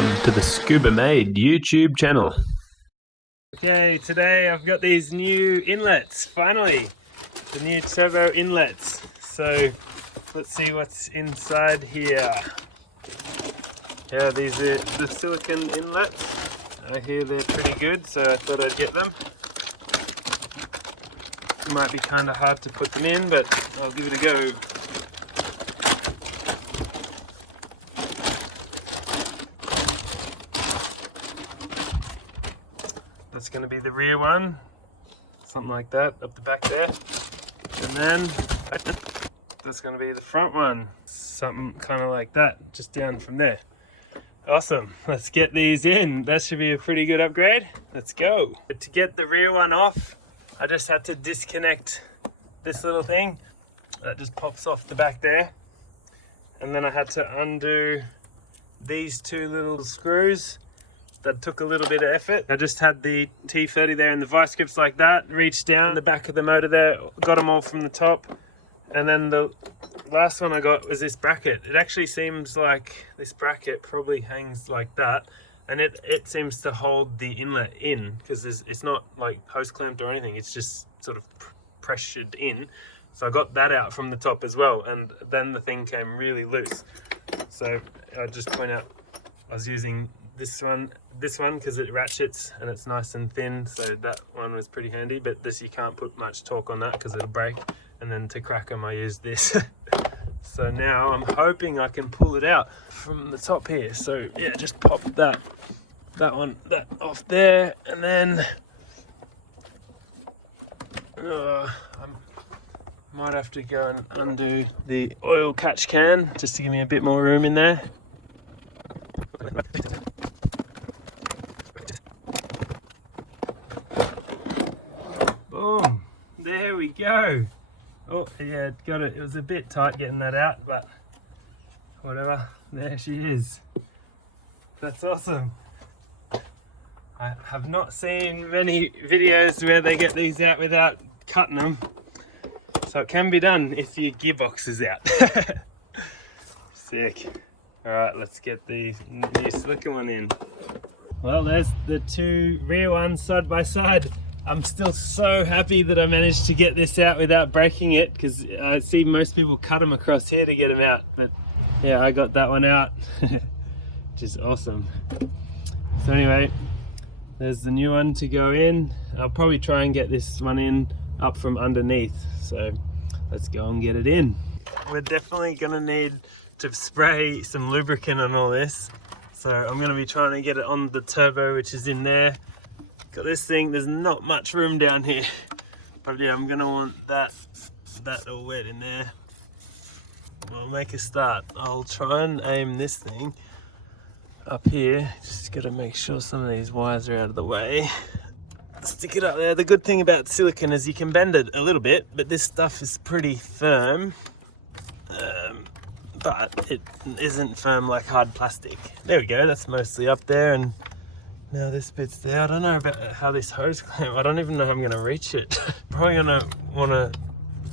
Welcome to the Scuba Made YouTube channel. Okay, today I've got these new inlets, finally, the new turbo inlets. So let's see what's inside here. Yeah, these are the silicone inlets. I hear they're pretty good, so I thought I'd get them. Might be kind of hard to put them in, but I'll give it a go. That's going to be the rear one, something like that, up the back there. And then that's going to be the front one, something kind of like that, just down from there. Awesome, let's get these in. That should be a pretty good upgrade. Let's go. To get the rear one off, I just had to disconnect this little thing. That just pops off the back there. And then I had to undo these two little screws. That took a little bit of effort. I just had the T30 there and the vice grips like that, reached down the back of the motor there, got them all from the top. And then the last one I got was this bracket. It actually seems like this bracket probably hangs like that, and it seems to hold the inlet in, because it's not like hose clamped or anything, it's just sort of pressured in. So I got that out from the top as well, and then the thing came really loose. So I just point out I was using this one because it ratchets and it's nice and thin, so that one was pretty handy. But this, you can't put much torque on that because it'll break. And then to crack them I used this. So now I'm hoping I can pull it out from the top here. So yeah, just pop that off there, and then I might have to go and undo the oil catch can just to give me a bit more room in there. Boom, there we go. Oh yeah, got it. It was a bit tight getting that out, but whatever. There she is. That's awesome. I have not seen many videos where they get these out without cutting them. So it can be done if your gearbox is out. Sick. Alright, let's get the new silicone one in. Well, there's the two rear ones side by side. I'm still so happy that I managed to get this out without breaking it, because I see most people cut them across here to get them out, but yeah, I got that one out, which is awesome. So anyway, there's the new one to go in. I'll probably try and get this one in up from underneath, so let's go and get it in. We're definitely gonna need to spray some lubricant on all this, so I'm gonna be trying to get it on the turbo, which is in there. Got this thing, there's not much room down here, but yeah, I'm gonna want that all wet in there. We'll make a start. I'll try and aim this thing up here. Just gotta make sure some of these wires are out of the way. Stick it up there. The good thing about silicone is you can bend it a little bit, but this stuff is pretty firm, but it isn't firm like hard plastic. There we go, that's mostly up there, and now this bit's there. I don't know about how this hose clamp, I don't even know how I'm going to reach it. Probably going to want to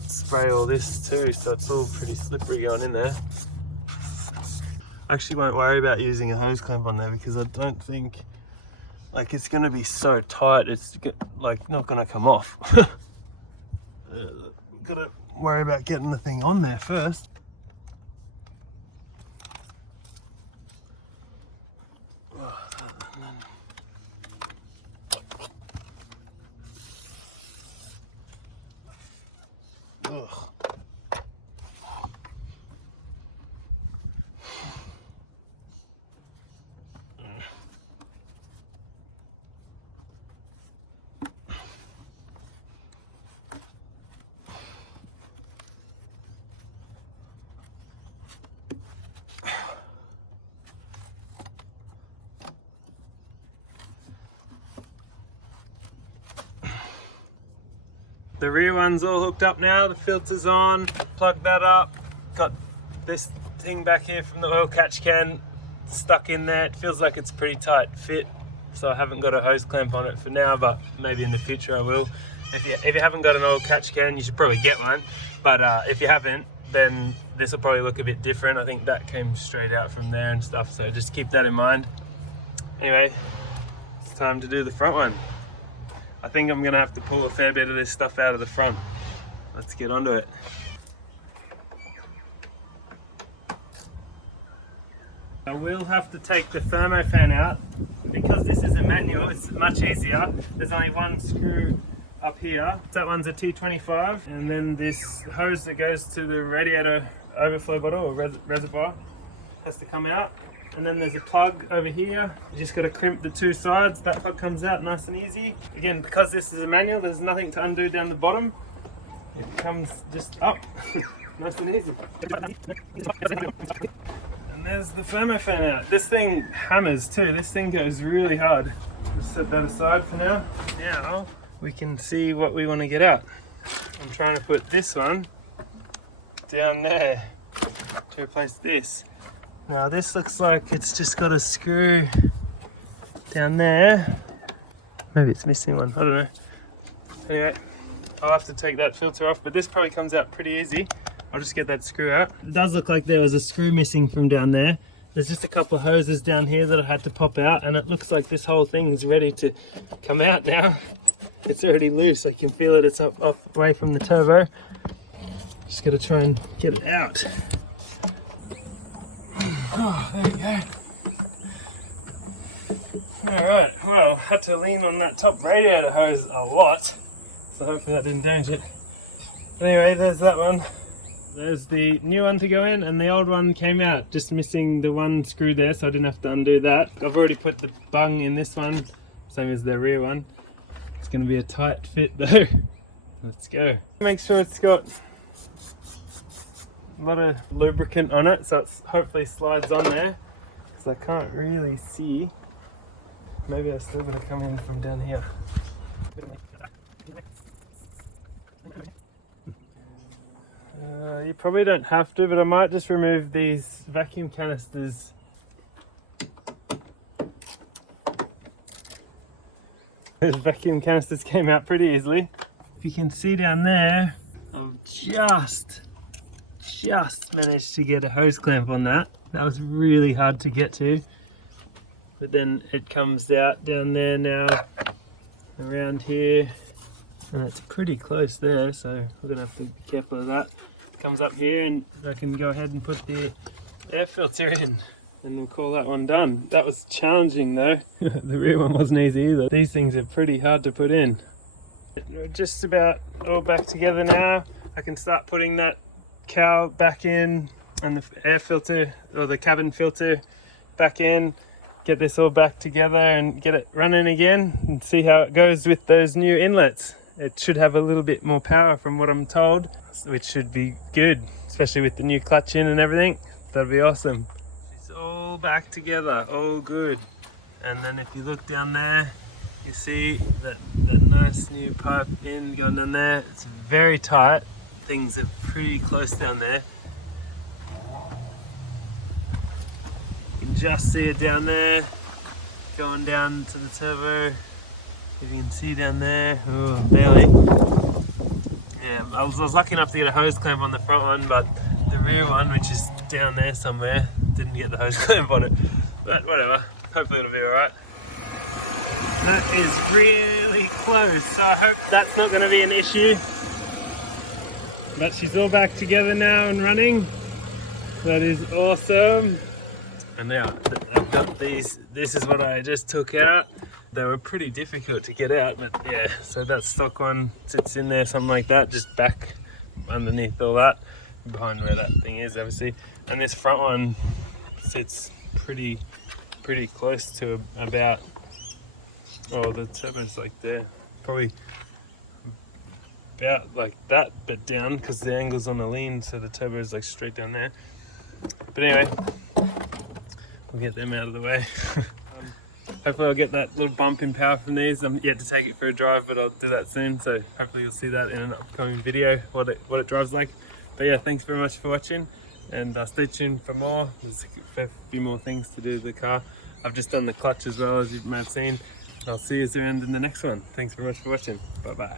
spray all this too, so it's all pretty slippery going in there. I actually won't worry about using a hose clamp on there, because I don't think, like, it's going to be so tight, it's like not going to come off. Got to worry about getting the thing on there first. Ugh. The rear one's all hooked up now, the filter's on, plugged that up, got this thing back here from the oil catch can stuck in there. It feels like it's pretty tight fit, so I haven't got a hose clamp on it for now, but maybe in the future I will. If you haven't got an oil catch can, you should probably get one, but if you haven't, then this will probably look a bit different. I think that came straight out from there and stuff, so just keep that in mind. Anyway, it's time to do the front one. I think I'm gonna have to pull a fair bit of this stuff out of the front. Let's get onto it. I will have to take the thermo fan out. Because this is a manual, it's much easier. There's only one screw up here. That one's a T25, and then this hose that goes to the radiator overflow bottle or reservoir has to come out. And then there's a plug over here. You just got to crimp the two sides. That plug comes out nice and easy. Again, because this is a manual, there's nothing to undo down the bottom. It comes just up, nice and easy. And there's the thermo fan out. This thing hammers too. This thing goes really hard. Just set that aside for now. Now we can see what we want to get out. I'm trying to put this one down there to replace this. Now this looks like it's just got a screw down there. Maybe it's missing one, I don't know. Anyway, I'll have to take that filter off, but this probably comes out pretty easy. I'll just get that screw out. It does look like there was a screw missing from down there. There's just a couple of hoses down here that I had to pop out, and it looks like this whole thing is ready to come out now. It's already loose, I can feel it, it's up away from the turbo. Just gotta try and get it out. Oh, there you go. Alright, well, had to lean on that top radiator hose a lot, so hopefully that didn't damage it. Anyway, there's that one. There's the new one to go in, and the old one came out, just missing the one screw there, so I didn't have to undo that. I've already put the bung in this one, same as the rear one. It's going to be a tight fit though. Let's go. Make sure it's got a lot of lubricant on it, so it hopefully slides on there, because I can't really see. Maybe I still got to come in from down here. You probably don't have to, but I might just remove these vacuum canisters. Those vacuum canisters came out pretty easily. If you can see down there, I've just managed to get a hose clamp on that. That was really hard to get to, but then it comes out down there now, around here, and it's pretty close there, so we're gonna have to be careful of that. It comes up here, and I can go ahead and put the air filter in, and we'll call that one done. That was challenging though. The rear one wasn't easy either. These things are pretty hard to put in. We're just about all back together now. I can start putting that cowl back in, and the air filter or the cabin filter back in, get this all back together and get it running again, and see how it goes with those new inlets. It should have a little bit more power from what I'm told, which should be good, especially with the new clutch in and everything. That'll be awesome. It's all back together, all good. And then if you look down there, you see that nice new pipe in going down there. It's very tight. Things are pretty close down there. You can just see it down there, going down to the turbo. If you can see down there, oh, barely. Yeah, I was lucky enough to get a hose clamp on the front one, but the rear one, which is down there somewhere, didn't get the hose clamp on it. But whatever, hopefully it'll be alright. That is really close, so I hope that's not going to be an issue. But she's all back together now and running. That is awesome. And now I've got these. This is what I just took out. They were pretty difficult to get out, but yeah, so that stock one sits in there, something like that, just back underneath all that, behind where that thing is obviously. And this front one sits pretty close to about, oh, the turbo's like there, probably about like that, but down, because the angle's on the lean, so the turbo is like straight down there. But anyway, we'll get them out of the way. Hopefully I'll get that little bump in power from these. I'm yet to take it for a drive, but I'll do that soon, so hopefully you'll see that in an upcoming video, what it drives like. But yeah, thanks very much for watching, and stay tuned for more. There's a few more things to do with the car. I've just done the clutch as well, as you may have seen. I'll see you around in the next one. Thanks very much for watching. Bye bye.